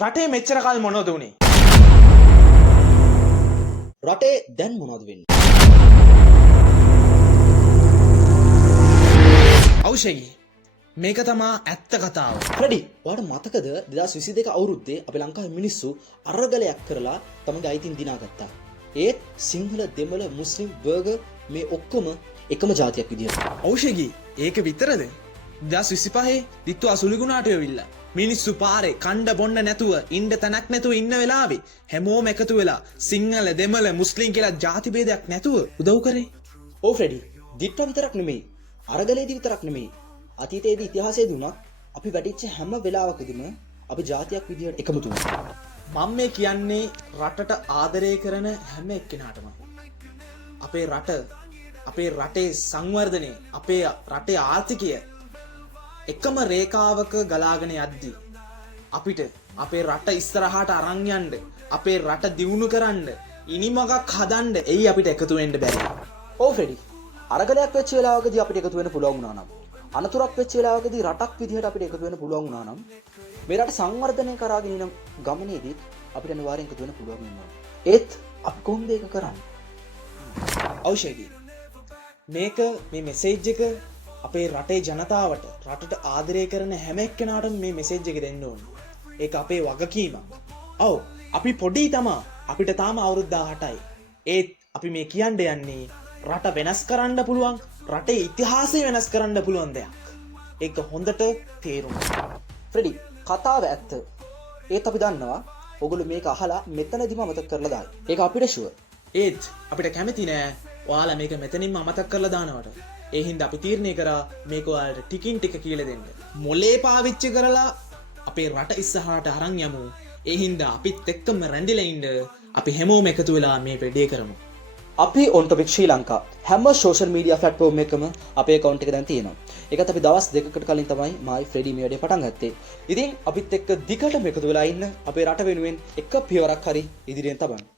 රටේ මෙච්චර කල් මොනවද උනේ? රටේ දැන් මොනවද වෙන්නේ? අවශ්‍යයි. මේක තමා ඇත්ත කතාව. ෆ්‍රෙඩි, ඔයාලට මතකද 2022 අවුරුද්දේ අපේ ලංකාවේ මිනිස්සු අරගලයක් කරලා තමන්ගේ අයිතීන් දිනාගත්තා. ඒත් සිංහල, දෙමළ, මුස්ලිම්, බර්ගර් මේ ඔක්කොම එකම ජාතියක් විදියට. අවශ්‍යයි. ඒක විතරද? 2025 දිත්තු අසුලිගුණාට වෙවිලා. මිනිස්සු පාරේ කණ්ඩ බොන්න නැතුව ඉන්න තැනක් නැතුව ඉන්න වෙලාවේ හැමෝම එකතු වෙලා සිංහල, දෙමළ, මුස්ලිම් කියලා ජාති භේදයක් නැතුව උදව් කරේ. ඕ ෆ්‍රෙඩි, දිට්ටුව විතරක් නෙමෙයි. අරගලයේදී විතරක් නෙමෙයි. අතීතයේදී ඉතිහාසයේදී උනත් අපි වැටිච්ච හැම වෙලාවකදීම අපි ජාතියක් විදියට එකමුතු වුණා. මම මේ කියන්නේ රටට ආදරය කරන හැම එක්කෙනාටම. අපේ රටේ සංවර්ධනය, අපේ රටේ ආර්ථිකය එකම රේඛාවක ගලාගෙන යද්දී අපිට අපේ රට ඉස්සරහට අරන් යන්න, අපේ රට දියුණු කරන්න, ඉනිමගක් හදන්න එයි අපිට එකතු වෙන්න බැරි. ඕ ෆ්‍රෙඩි, අරගලයක් වෙච්ච වෙලාවකදී අපිට එකතු වෙන්න පුළුවන් වුණා නම්, අනතුරක් වෙච්ච වෙලාවකදී රටක් විදිහට අපිට එකතු වෙන්න පුළුවන් වුණා නම්, මේ රට සංවර්ධනය කරාගෙන යන ගමනේදී අපිට අනිවාර්යෙන් එකතු වෙන්න පුළුවන් වෙනවා. ඒත් අපි කොහොමද ඒක කරන්නේ? අවශ්‍යයි. මේ මෙසේජ් එක අපේ රටේ ජනතාවට, රටට ආදරය කරන හැම එක්කෙනාටම මේ මෙසේජ් එක දෙන්න ඕනේ. ඒක අපේ වගකීමක්. ඔව්, අපි පොඩි තමා. අපිට තාම අවුරුදු 18යි. ඒත් අපි මේ කියන්න යන්නේ රට වෙනස් කරන්න පුළුවන්, රටේ ඉතිහාසය වෙනස් කරන්න පුළුවන් දෙයක්. ඒක හොඳට තේරුම් ගන්න. ෆ්‍රෙඩි, කතාව ඇත්ත. ඒත් අපි දන්නවා ඔගොල්ලෝ මේක අහලා මෙතනදිම අමතක කරලා දායි. ඒක අපිට ෂුවර්. ඒත් අපිට කැමති නෑ ඔයාලා මේක මෙතනින්ම අමතක කරලා දානවට. ඒ හින්දා අපි තීරණය කරා මේක ඔයාලට ටිකින් ටික කියලා දෙන්න. මොලේ පාවිච්චි කරලා අපේ රට ඉස්සරහට අරන් යමු. ඒ හින්දා අපිත් එක්කම රැඳිලා ඉන්න අපි හැමෝම එකතු වෙලා මේ වැඩේ කරමු. අපි on topic ශ්‍රී ලංකා හැම social media platform එකම අපේ account එක දැන් තියෙනවා. ඒකත් අපි දවස් දෙකකට කලින් තමයි මායි ෆ්‍රෙඩි මේ වැඩේ පටන් ගත්තේ. ඉතින් අපිත් එක්ක දිගටම එකතු වෙලා ඉන්න, අපේ රට වෙනුවෙන් එක පියවරක් හරි ඉදිරියෙන් තබන්න.